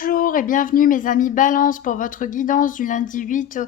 Bonjour et bienvenue mes amis Balance pour votre guidance du lundi 8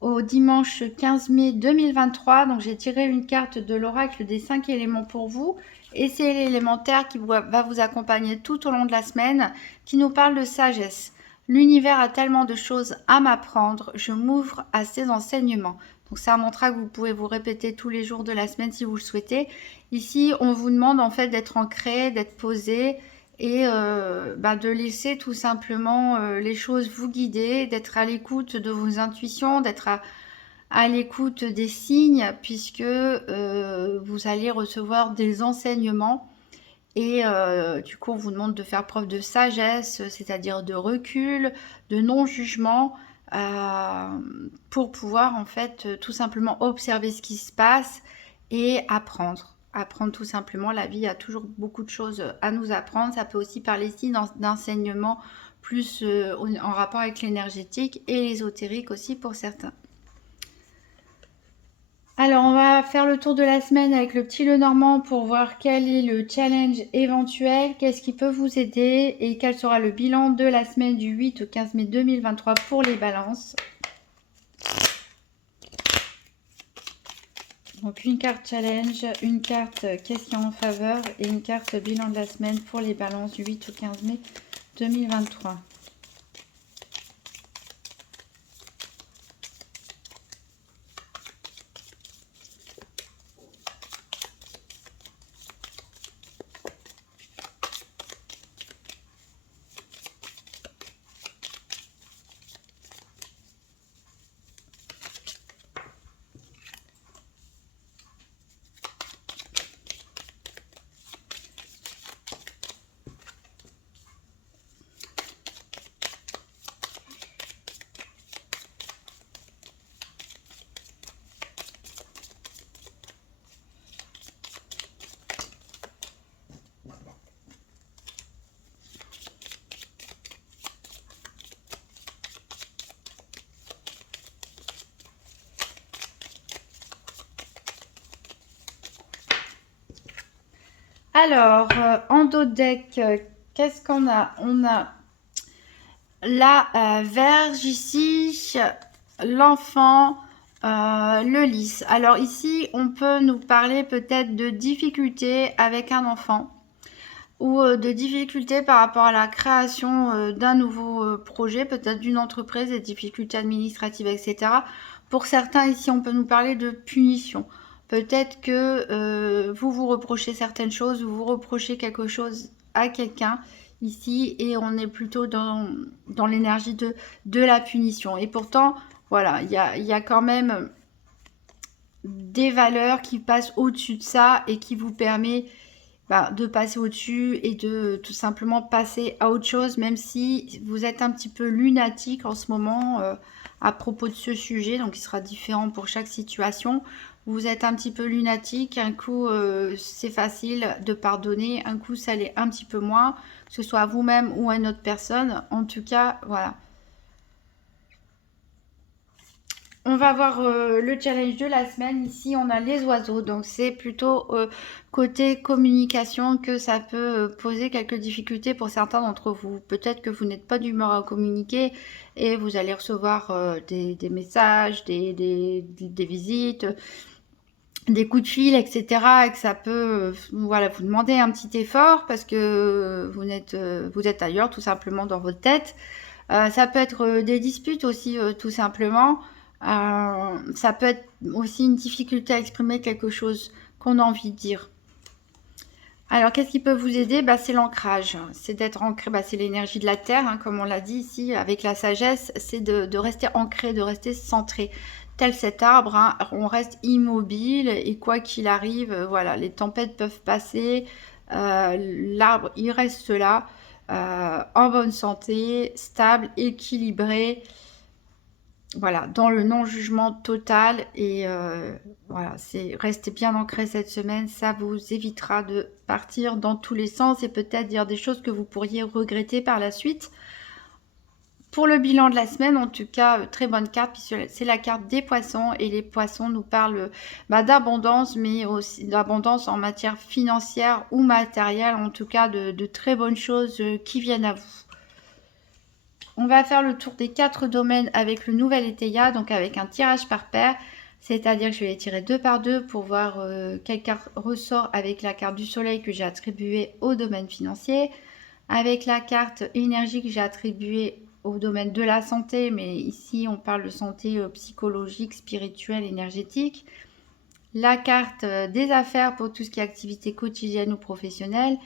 au dimanche 15 mai 2023. Donc j'ai tiré une carte de l'oracle des 5 éléments pour vous et c'est l'élémentaire qui va vous accompagner tout au long de la semaine qui nous parle de sagesse. L'univers a tellement de choses à m'apprendre, je m'ouvre à ses enseignements. Donc c'est un mantra que vous pouvez vous répéter tous les jours de la semaine si vous le souhaitez. Ici on vous demande en fait d'être ancré, d'être posé et de laisser tout simplement les choses vous guider, d'être à l'écoute de vos intuitions, d'être à l'écoute des signes, puisque vous allez recevoir des enseignements. Et du coup, on vous demande de faire preuve de sagesse, c'est-à-dire de recul, de non-jugement, pour pouvoir en fait tout simplement observer ce qui se passe et apprendre. Apprendre tout simplement, la vie a toujours beaucoup de choses à nous apprendre. Ça peut aussi parler ici d'enseignement plus en rapport avec l'énergétique et l'ésotérique aussi pour certains. Alors, on va faire le tour de la semaine avec le petit Lenormand pour voir quel est le challenge éventuel, qu'est-ce qui peut vous aider et quel sera le bilan de la semaine du 8 au 15 mai 2023 pour les balances. Donc, une carte challenge, une carte question en faveur et une carte bilan de la semaine pour les balances du 8 au 15 mai 2023. Alors, en dos de deck, qu'est-ce qu'on a? On a la Vierge ici, l'enfant, le lys. Alors ici, on peut nous parler peut-être de difficultés avec un enfant ou de difficultés par rapport à la création d'un nouveau projet, peut-être d'une entreprise, des difficultés administratives, etc. Pour certains, ici, on peut nous parler de punition. Peut-être que vous vous reprochez certaines choses, vous reprochez quelque chose à quelqu'un ici, et on est plutôt dans l'énergie de la punition. Et pourtant, voilà, il y a quand même des valeurs qui passent au-dessus de ça et qui vous permet de passer au-dessus et de tout simplement passer à autre chose, même si vous êtes un petit peu lunatique en ce moment à propos de ce sujet, donc il sera différent pour chaque situation. Vous êtes un petit peu lunatique, un coup c'est facile de pardonner, un coup ça l'est un petit peu moins, que ce soit à vous-même ou à une autre personne. En tout cas, voilà. On va voir le challenge de la semaine. Ici, on a les oiseaux. Donc, c'est plutôt côté communication que ça peut poser quelques difficultés pour certains d'entre vous. Peut-être que vous n'êtes pas d'humeur à communiquer et vous allez recevoir des messages, des visites, des coups de fil, etc. Et que ça peut voilà, vous demander un petit effort parce que vous êtes ailleurs, tout simplement dans votre tête. Ça peut être des disputes aussi, tout simplement. Ça peut être aussi une difficulté à exprimer quelque chose qu'on a envie de dire. Alors, qu'est-ce qui peut vous aider? C'est l'ancrage. C'est d'être ancré. C'est l'énergie de la terre, hein, comme on l'a dit ici, avec la sagesse. C'est de rester ancré, de rester centré. Tel cet arbre, hein, on reste immobile et quoi qu'il arrive, voilà, les tempêtes peuvent passer. L'arbre, il reste là, en bonne santé, stable, équilibré. Voilà, dans le non-jugement total et voilà, restez bien ancré cette semaine, ça vous évitera de partir dans tous les sens et peut-être dire des choses que vous pourriez regretter par la suite. Pour le bilan de la semaine, en tout cas, très bonne carte, puisque c'est la carte des poissons et les poissons nous parlent d'abondance, mais aussi d'abondance en matière financière ou matérielle, en tout cas de très bonnes choses qui viennent à vous. On va faire le tour des 4 domaines avec le nouvel Éteilla, donc avec un tirage par paire. C'est-à-dire que je vais les tirer 2 par 2 pour voir quelle carte ressort avec la carte du soleil que j'ai attribuée au domaine financier. Avec la carte énergie que j'ai attribuée au domaine de la santé, mais ici on parle de santé psychologique, spirituelle, énergétique. La carte des affaires pour tout ce qui est activité quotidienne ou professionnelle.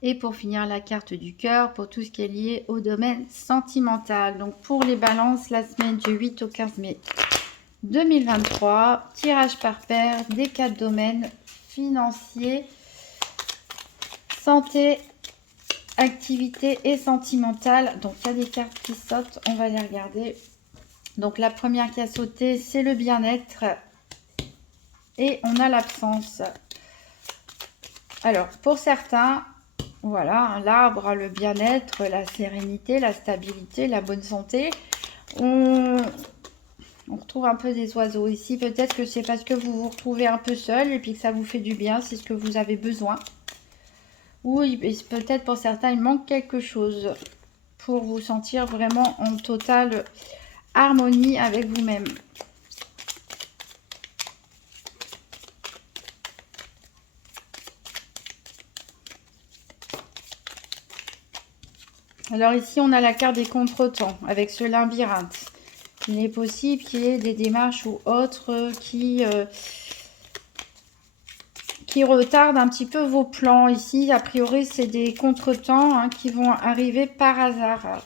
Et pour finir, la carte du cœur pour tout ce qui est lié au domaine sentimental. Donc pour les balances, la semaine du 8 au 15 mai 2023, tirage par paire des 4 domaines financiers, santé, activité et sentimentale. Donc il y a des cartes qui sautent, on va les regarder. Donc la première qui a sauté, c'est le bien-être et on a l'absence. Alors pour certains, voilà, l'arbre, le bien-être, la sérénité, la stabilité, la bonne santé. On retrouve un peu des oiseaux ici. Peut-être que c'est parce que vous vous retrouvez un peu seul et puis que ça vous fait du bien, c'est ce que vous avez besoin. Ou peut-être pour certains, il manque quelque chose pour vous sentir vraiment en totale harmonie avec vous-même. Alors ici, on a la carte des contretemps avec ce labyrinthe. Il est possible qu'il y ait des démarches ou autres qui retardent un petit peu vos plans. Ici, a priori, c'est des contretemps hein, qui vont arriver par hasard.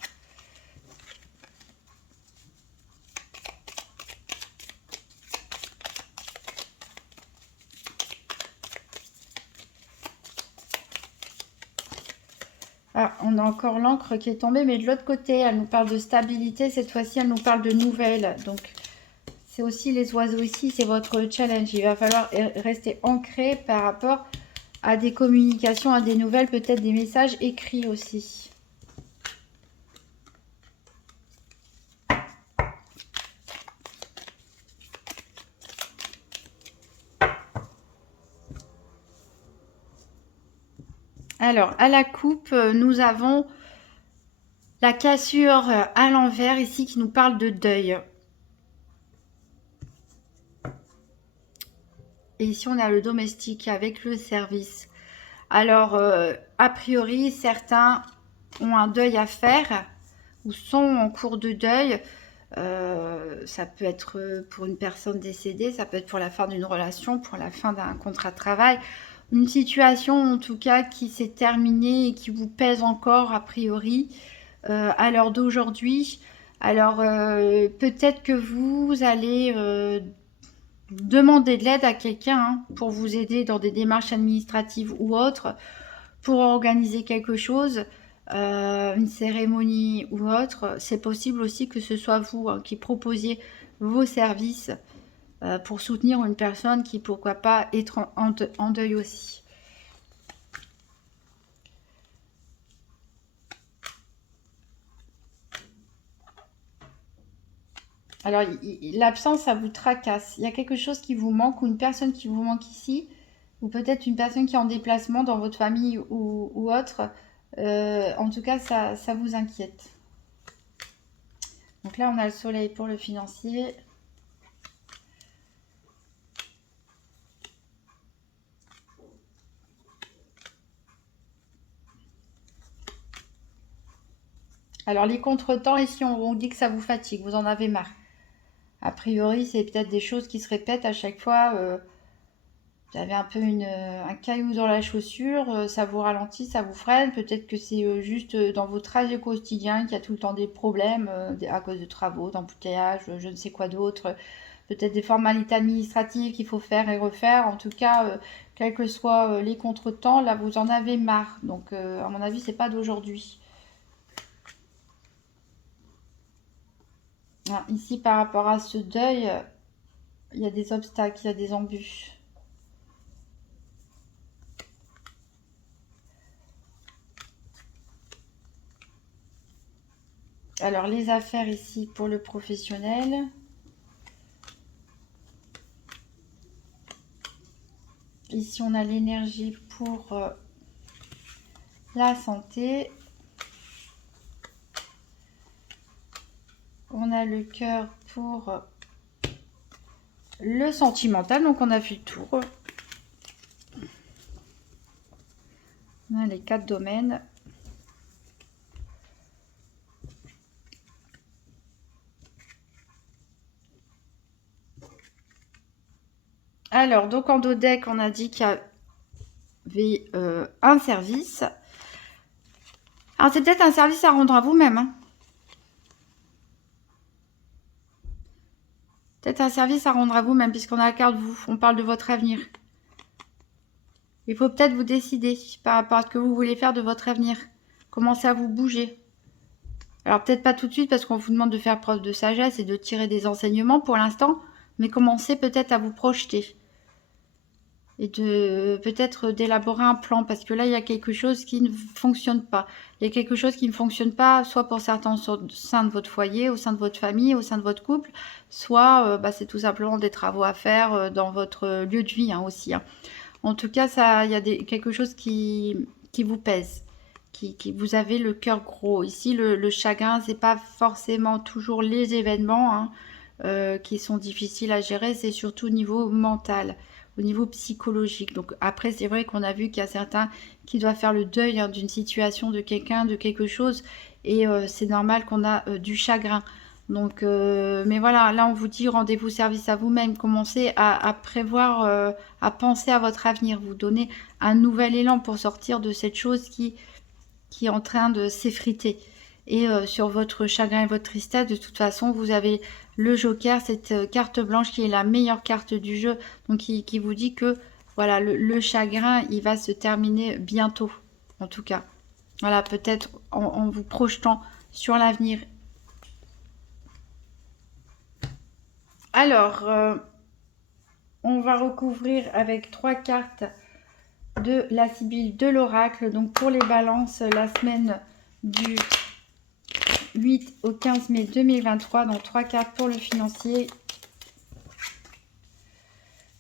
Ah, on a encore l'encre qui est tombée, mais de l'autre côté, elle nous parle de stabilité. Cette fois-ci, elle nous parle de nouvelles. Donc, c'est aussi les oiseaux ici, c'est votre challenge. Il va falloir rester ancré par rapport à des communications, à des nouvelles, peut-être des messages écrits aussi. Alors, à la coupe, nous avons la cassure à l'envers ici qui nous parle de deuil. Et ici, on a le domestique avec le service. Alors, a priori, certains ont un deuil à faire ou sont en cours de deuil. Ça peut être pour une personne décédée, ça peut être pour la fin d'une relation, pour la fin d'un contrat de travail. Une situation en tout cas qui s'est terminée et qui vous pèse encore a priori à l'heure d'aujourd'hui. Alors peut-être que vous allez demander de l'aide à quelqu'un hein, pour vous aider dans des démarches administratives ou autres, pour organiser quelque chose, une cérémonie ou autre. C'est possible aussi que ce soit vous hein, qui proposiez vos services pour soutenir une personne qui, pourquoi pas, être en deuil aussi. Alors, l'absence, ça vous tracasse. Il y a quelque chose qui vous manque ou une personne qui vous manque ici, ou peut-être une personne qui est en déplacement dans votre famille ou autre. En tout cas, ça vous inquiète. Donc là, on a le soleil pour le financier. Alors, les contretemps, ici, on vous dit que ça vous fatigue, vous en avez marre. A priori, c'est peut-être des choses qui se répètent à chaque fois. Vous avez un peu un caillou dans la chaussure, ça vous ralentit, ça vous freine. Peut-être que c'est juste dans vos trajets quotidiens qu'il y a tout le temps des problèmes à cause de travaux, d'embouteillages, je ne sais quoi d'autre. Peut-être des formalités administratives qu'il faut faire et refaire. En tout cas, quels que soient les contretemps, là, vous en avez marre. Donc, à mon avis, c'est pas d'aujourd'hui. Ah, ici, par rapport à ce deuil, il y a des obstacles, il y a des embûches. Alors, les affaires ici pour le professionnel. Ici, on a l'énergie pour la santé. On a le cœur pour le sentimental. Donc, on a fait le tour. On a les 4 domaines. Alors, donc en dos deck, on a dit qu'il y avait un service. Alors, c'est peut-être un service à rendre à vous-même. Hein. Peut-être un service à rendre à vous-même, puisqu'on a la carte vous. On parle de votre avenir. Il faut peut-être vous décider par rapport à ce que vous voulez faire de votre avenir. Commencez à vous bouger. Alors peut-être pas tout de suite parce qu'on vous demande de faire preuve de sagesse et de tirer des enseignements pour l'instant, mais commencez peut-être à vous projeter. Et de peut-être d'élaborer un plan parce que là, il y a quelque chose qui ne fonctionne pas. Il y a quelque chose qui ne fonctionne pas, soit pour certains au sein de votre foyer, au sein de votre famille, au sein de votre couple, soit c'est tout simplement des travaux à faire dans votre lieu de vie hein, aussi. Hein. En tout cas, il y a quelque chose qui vous pèse, qui vous avez le cœur gros. Ici, le chagrin, c'est pas forcément toujours les événements qui sont difficiles à gérer, c'est surtout au niveau mental, au niveau psychologique. Donc après, c'est vrai qu'on a vu qu'il y a certains qui doivent faire le deuil hein, d'une situation, de quelqu'un, de quelque chose, et c'est normal qu'on a du chagrin. Donc, mais voilà, là on vous dit rendez-vous service à vous-même, commencez à prévoir, à penser à votre avenir, vous donner un nouvel élan pour sortir de cette chose qui est en train de s'effriter. Et sur votre chagrin et votre tristesse, de toute façon, vous avez le Joker, cette carte blanche qui est la meilleure carte du jeu, donc qui vous dit que voilà, le chagrin, il va se terminer bientôt, en tout cas. Voilà, peut-être en vous projetant sur l'avenir. Alors, on va recouvrir avec 3 cartes de la Sibylle de l'oracle. Donc pour les balances, la semaine du 8 au 15 mai 2023. Donc 3 cartes pour le financier,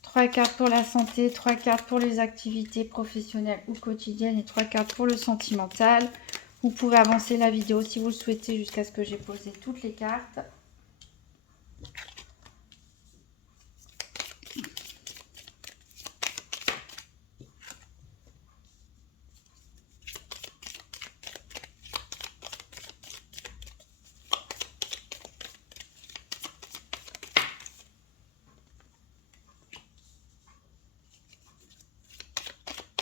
3 cartes pour la santé, 3 cartes pour les activités professionnelles ou quotidiennes et 3 cartes pour le sentimental. Vous pouvez avancer la vidéo si vous le souhaitez jusqu'à ce que j'ai posé toutes les cartes.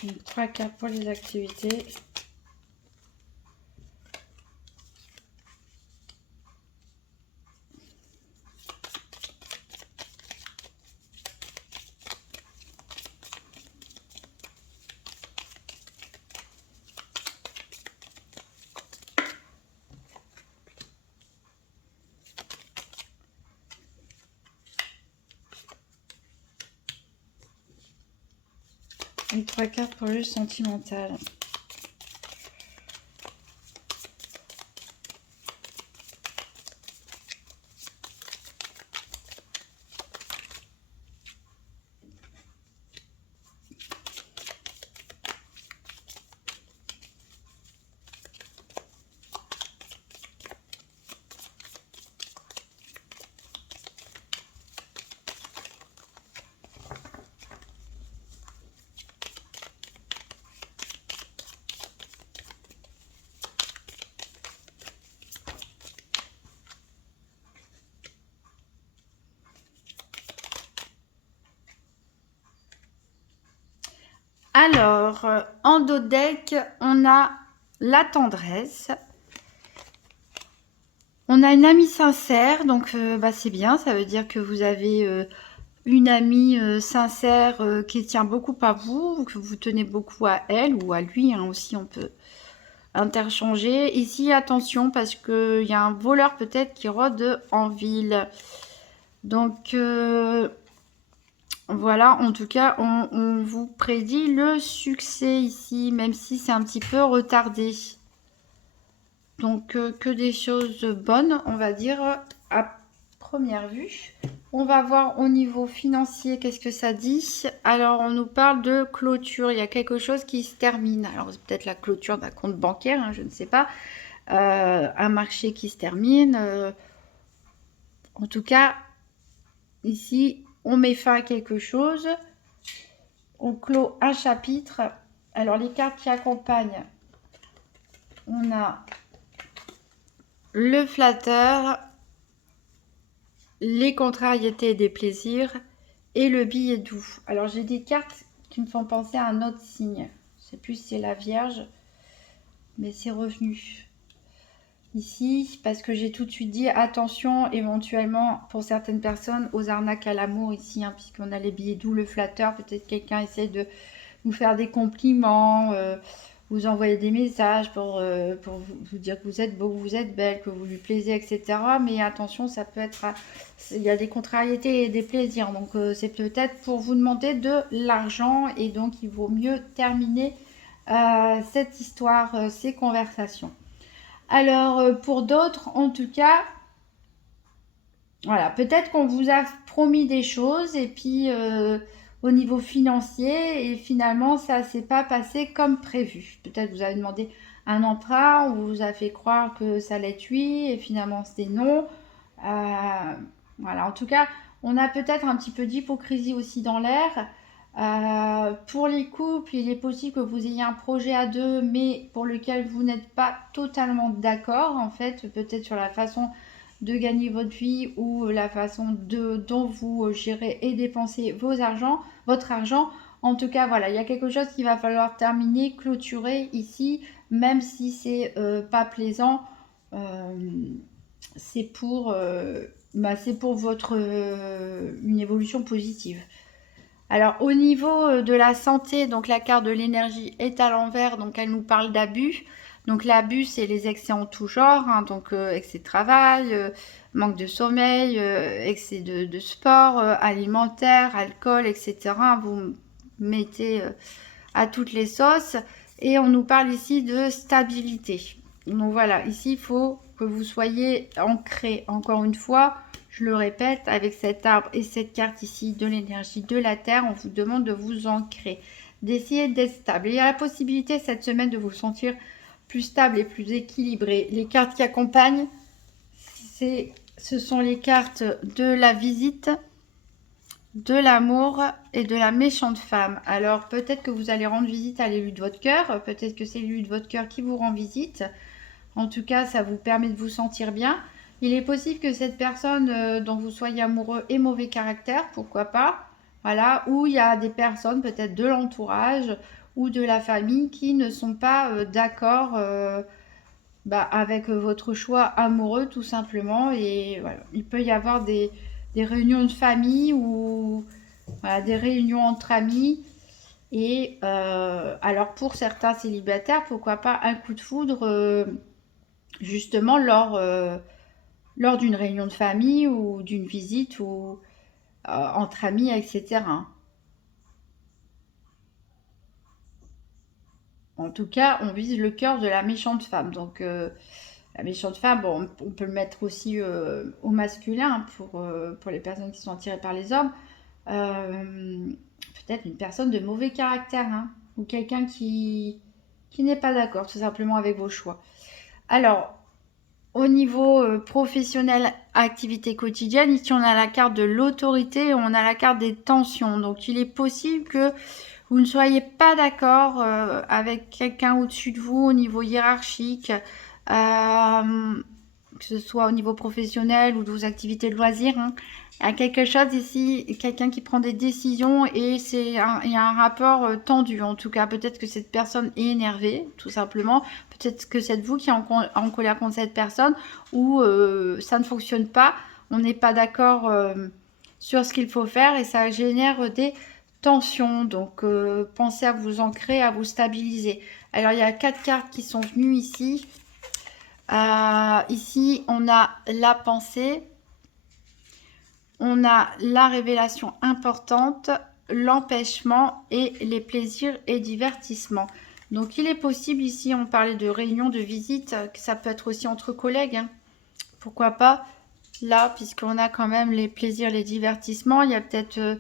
Donc, 3 cartes pour les activités. Et 3 cartes pour le sentimental. Alors, en dos deck, on a la tendresse. On a une amie sincère, donc c'est bien, ça veut dire que vous avez une amie sincère qui tient beaucoup à vous, que vous tenez beaucoup à elle ou à lui, hein, aussi on peut interchanger. Ici, attention, parce qu'il y a un voleur peut-être qui rôde en ville. Donc, voilà, en tout cas, on vous prédit le succès ici, même si c'est un petit peu retardé. Donc, que des choses bonnes, on va dire, à première vue. On va voir au niveau financier, qu'est-ce que ça dit. Alors, on nous parle de clôture. Il y a quelque chose qui se termine. Alors, c'est peut-être la clôture d'un compte bancaire, hein, je ne sais pas. Un marché qui se termine. En tout cas, ici, on met fin à quelque chose. On clôt un chapitre. Alors, les cartes qui accompagnent, on a le flatteur, les contrariétés et des plaisirs et le billet doux. Alors, j'ai des cartes qui me font penser à un autre signe. Je ne sais plus si c'est la Vierge, mais c'est revenu ici parce que j'ai tout de suite dit attention éventuellement pour certaines personnes aux arnaques à l'amour ici, hein, puisqu'on a les billets doux, le flatteur. Peut-être quelqu'un essaie de vous faire des compliments, vous envoyer des messages pour vous dire que vous êtes beau, vous êtes belle, que vous lui plaisez, etc. Mais attention, ça peut être, il y a des contrariétés et des plaisirs. Donc c'est peut-être pour vous demander de l'argent et donc il vaut mieux terminer cette histoire, ces conversations. Alors pour d'autres, en tout cas, voilà, peut-être qu'on vous a promis des choses et puis au niveau financier et finalement ça s'est pas passé comme prévu. Peut-être vous avez demandé un emprunt ou vous a fait croire que ça allait être oui et finalement c'était non. Voilà, en tout cas, on a peut-être un petit peu d'hypocrisie aussi dans l'air. Pour les couples, il est possible que vous ayez un projet à deux, mais pour lequel vous n'êtes pas totalement d'accord, en fait, peut-être sur la façon de gagner votre vie ou la façon dont vous gérez et dépensez votre argent. En tout cas, voilà, il y a quelque chose qu'il va falloir terminer, clôturer ici, même si c'est pas plaisant. C'est pour, c'est pour votre une évolution positive. Alors au niveau de la santé, donc la carte de l'énergie est à l'envers, donc elle nous parle d'abus. Donc l'abus, c'est les excès en tout genre, hein, donc excès de travail, manque de sommeil, excès de sport, alimentaire, alcool, etc. Vous mettez à toutes les sauces. Et on nous parle ici de stabilité. Donc voilà, ici il faut que vous soyez ancré, encore une fois. Je le répète, avec cet arbre et cette carte ici de l'énergie de la Terre, on vous demande de vous ancrer, d'essayer d'être stable. Il y a la possibilité cette semaine de vous sentir plus stable et plus équilibré. Les cartes qui accompagnent, ce sont les cartes de la visite, de l'amour et de la méchante femme. Alors peut-être que vous allez rendre visite à l'élu de votre cœur, peut-être que c'est l'élu de votre cœur qui vous rend visite. En tout cas, ça vous permet de vous sentir bien. Il est possible que cette personne dont vous soyez amoureux ait mauvais caractère, pourquoi pas. Voilà, ou il y a des personnes peut-être de l'entourage ou de la famille qui ne sont pas d'accord avec votre choix amoureux tout simplement. Et voilà, il peut y avoir des réunions de famille ou voilà, des réunions entre amis. Et alors pour certains célibataires, pourquoi pas un coup de foudre justement lors d'une réunion de famille ou d'une visite ou entre amis, etc. En tout cas, on vise le cœur de la méchante femme. Donc, la méchante femme, bon, on peut le mettre aussi au masculin pour les personnes qui sont attirées par les hommes. Peut-être une personne de mauvais caractère, hein, ou quelqu'un qui n'est pas d'accord tout simplement avec vos choix. Alors, au niveau professionnel, activité quotidienne, ici on a la carte de l'autorité, on a la carte des tensions. Donc il est possible que vous ne soyez pas d'accord avec quelqu'un au-dessus de vous au niveau hiérarchique, que ce soit au niveau professionnel ou de vos activités de loisirs. Hein. Il y a quelque chose ici, quelqu'un qui prend des décisions et il y a un rapport tendu. En tout cas, peut-être que cette personne est énervée, tout simplement. Peut-être que c'est vous qui êtes en colère contre cette personne ou ça ne fonctionne pas. On n'est pas d'accord sur ce qu'il faut faire et ça génère des tensions. Donc, pensez à vous ancrer, à vous stabiliser. Alors, il y a 4 cartes qui sont venues ici. Ici, on a la pensée. On a la révélation importante, l'empêchement et les plaisirs et divertissements. Donc il est possible ici, on parlait de réunion, de visite, que ça peut être aussi entre collègues. Hein. Pourquoi pas là, puisqu'on a quand même les plaisirs, les divertissements. Il y a peut-être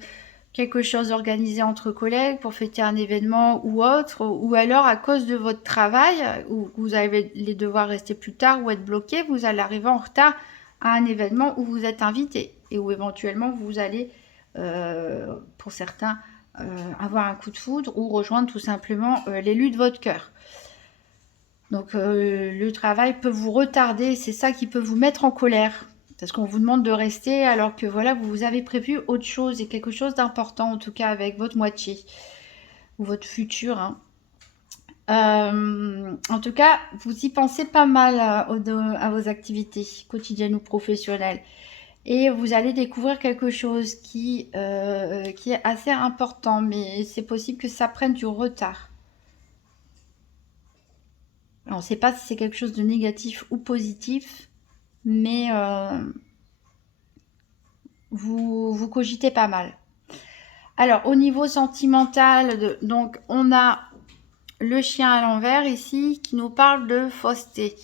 quelque chose organisé entre collègues pour fêter un événement ou autre. Ou alors à cause de votre travail, où vous allez devoir rester plus tard ou être bloqué, vous allez arriver en retard à un événement où vous êtes invité et où éventuellement vous allez, pour certains, avoir un coup de foudre ou rejoindre tout simplement l'élu de votre cœur. Donc le travail peut vous retarder, c'est ça qui peut vous mettre en colère. Parce qu'on vous demande de rester alors que voilà, vous avez prévu autre chose et quelque chose d'important en tout cas avec votre moitié ou votre futur. Hein. En tout cas, vous y pensez pas mal à vos activités quotidiennes ou professionnelles. Et vous allez découvrir quelque chose qui est assez important, mais c'est possible que ça prenne du retard. Alors, on ne sait pas si c'est quelque chose de négatif ou positif, mais vous cogitez pas mal. Alors, au niveau sentimental, donc on a le chien à l'envers ici qui nous parle de fausseté.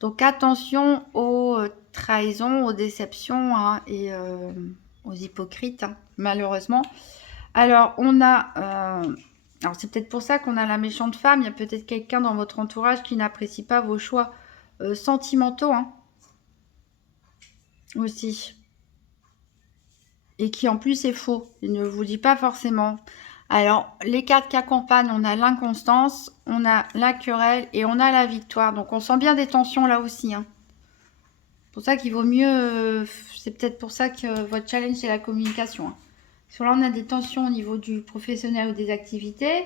Donc attention aux trahisons, aux déceptions hein, et aux hypocrites, hein, malheureusement. Alors on a, alors c'est peut-être pour ça qu'on a la méchante femme. Il y a peut-être quelqu'un dans votre entourage qui n'apprécie pas vos choix sentimentaux hein, aussi. Et qui en plus est faux. Il ne vous dit pas forcément. Alors, les cartes qui accompagnent, on a l'inconstance, on a la querelle et on a la victoire. Donc, on sent bien des tensions là aussi. Hein. C'est pour ça qu'il vaut mieux... c'est peut-être pour ça que votre challenge, c'est la communication. Hein. Parce que là, on a des tensions au niveau du professionnel ou des activités.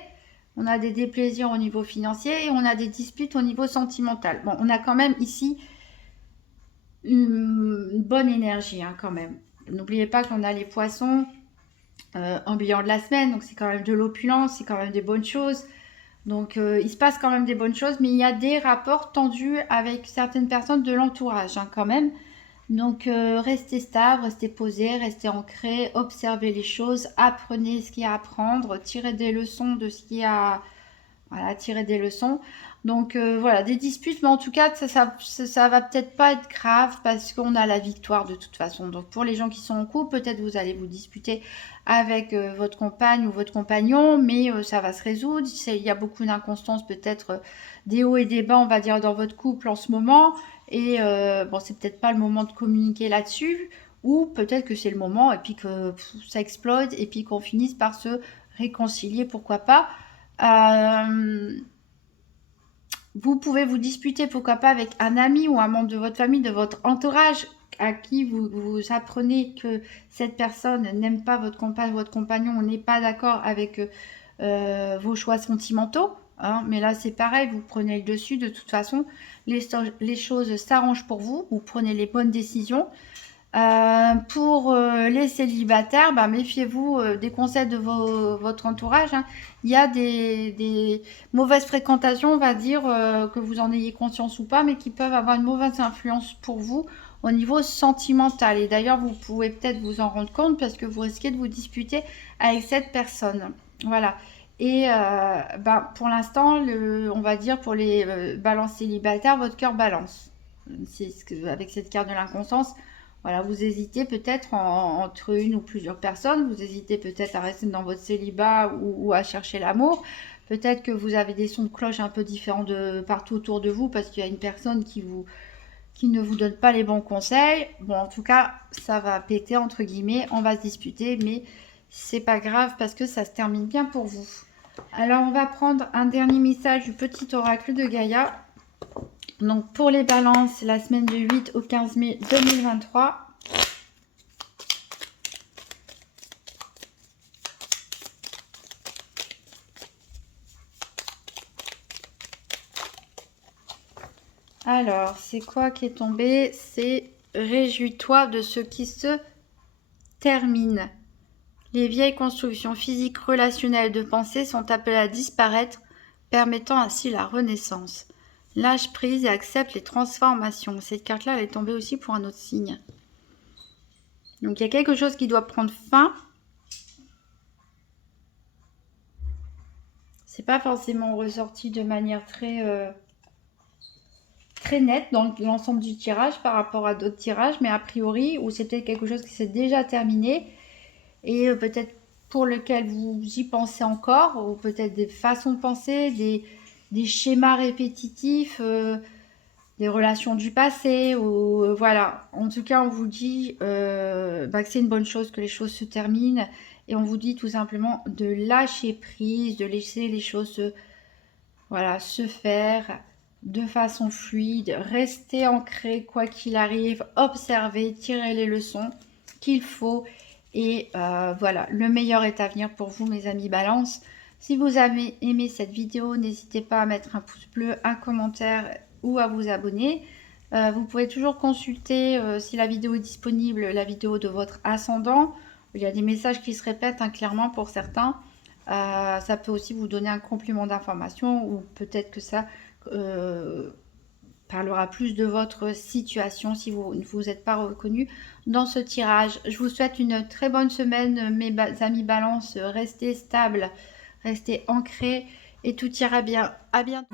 On a des déplaisirs au niveau financier et on a des disputes au niveau sentimental. Bon, on a quand même ici une bonne énergie hein, quand même. N'oubliez pas qu'on a les poissons en bilan de la semaine, donc c'est quand même de l'opulence, c'est quand même des bonnes choses. Donc il se passe quand même des bonnes choses, mais il y a des rapports tendus avec certaines personnes de l'entourage hein, quand même. Donc restez stable, restez posé, restez ancré, observez les choses, apprenez ce qu'il y a à apprendre, tirez des leçons de ce qu'il y a voilà, tirer des leçons. Donc voilà, des disputes, mais en tout cas, ça va peut-être pas être grave parce qu'on a la victoire de toute façon. Donc pour les gens qui sont en couple, peut-être vous allez vous disputer avec votre compagne ou votre compagnon, mais ça va se résoudre. Il y a beaucoup d'inconstance, peut-être des hauts et des bas, on va dire, dans votre couple en ce moment. Et bon, c'est peut-être pas le moment de communiquer là-dessus, ou peut-être que c'est le moment et puis que ça explose et puis qu'on finisse par se réconcilier, pourquoi pas. Euh, vous pouvez vous disputer, pourquoi pas, avec un ami ou un membre de votre famille, de votre entourage, à qui vous apprenez que cette personne n'aime pas votre compagne, votre compagnon, n'est pas d'accord avec vos choix sentimentaux. Hein, mais là, c'est pareil, vous prenez le dessus. De toute façon, les choses s'arrangent pour vous. Vous prenez les bonnes décisions. Pour les célibataires, bah, méfiez-vous des conseils de votre entourage. Hein. Il y a des mauvaises fréquentations, on va dire, que vous en ayez conscience ou pas, mais qui peuvent avoir une mauvaise influence pour vous au niveau sentimental. Et d'ailleurs, vous pouvez peut-être vous en rendre compte parce que vous risquez de vous disputer avec cette personne. Voilà. Et bah, pour l'instant, on va dire pour les balances célibataires, votre cœur balance. Avec cette carte de l'inconstance. Voilà, vous hésitez peut-être entre une ou plusieurs personnes, vous hésitez peut-être à rester dans votre célibat ou à chercher l'amour. Peut-être que vous avez des sons de cloche un peu différents de partout autour de vous parce qu'il y a une personne qui ne vous donne pas les bons conseils. Bon, en tout cas, ça va péter entre guillemets, on va se disputer, mais c'est pas grave parce que ça se termine bien pour vous. Alors, on va prendre un dernier message du petit oracle de Gaïa. Donc pour les balances, la semaine du 8 au 15 mai 2023. Alors, c'est quoi qui est tombé? C'est réjouis-toi de ce qui se termine. Les vieilles constructions physiques, relationnelles de pensée sont appelées à disparaître, permettant ainsi la renaissance. Lâche prise et accepte les transformations. Cette carte-là, elle est tombée aussi pour un autre signe. Donc, il y a quelque chose qui doit prendre fin. C'est pas forcément ressorti de manière très nette dans l'ensemble du tirage par rapport à d'autres tirages, mais a priori, ou c'est peut-être quelque chose qui s'est déjà terminé et peut-être pour lequel vous y pensez encore, ou peut-être des façons de penser, des schémas répétitifs. des relations du passé, ou voilà. En tout cas, on vous dit que c'est une bonne chose que les choses se terminent, et on vous dit tout simplement de lâcher prise, de laisser les choses voilà, se faire de façon fluide, rester ancré quoi qu'il arrive, observer, tirer les leçons qu'il faut, et voilà, le meilleur est à venir pour vous, mes amis Balance. Si vous avez aimé cette vidéo, n'hésitez pas à mettre un pouce bleu, un commentaire ou à vous abonner. Vous pouvez toujours consulter, si la vidéo est disponible, la vidéo de votre ascendant. Il y a des messages qui se répètent, hein, clairement pour certains. Ça peut aussi vous donner un complément d'information, ou peut-être que ça euh, parlera plus de votre situation si vous ne vous êtes pas reconnu dans ce tirage. Je vous souhaite une très bonne semaine, mes amis Balance. Restez stables, restez ancrés et tout ira bien. À bientôt.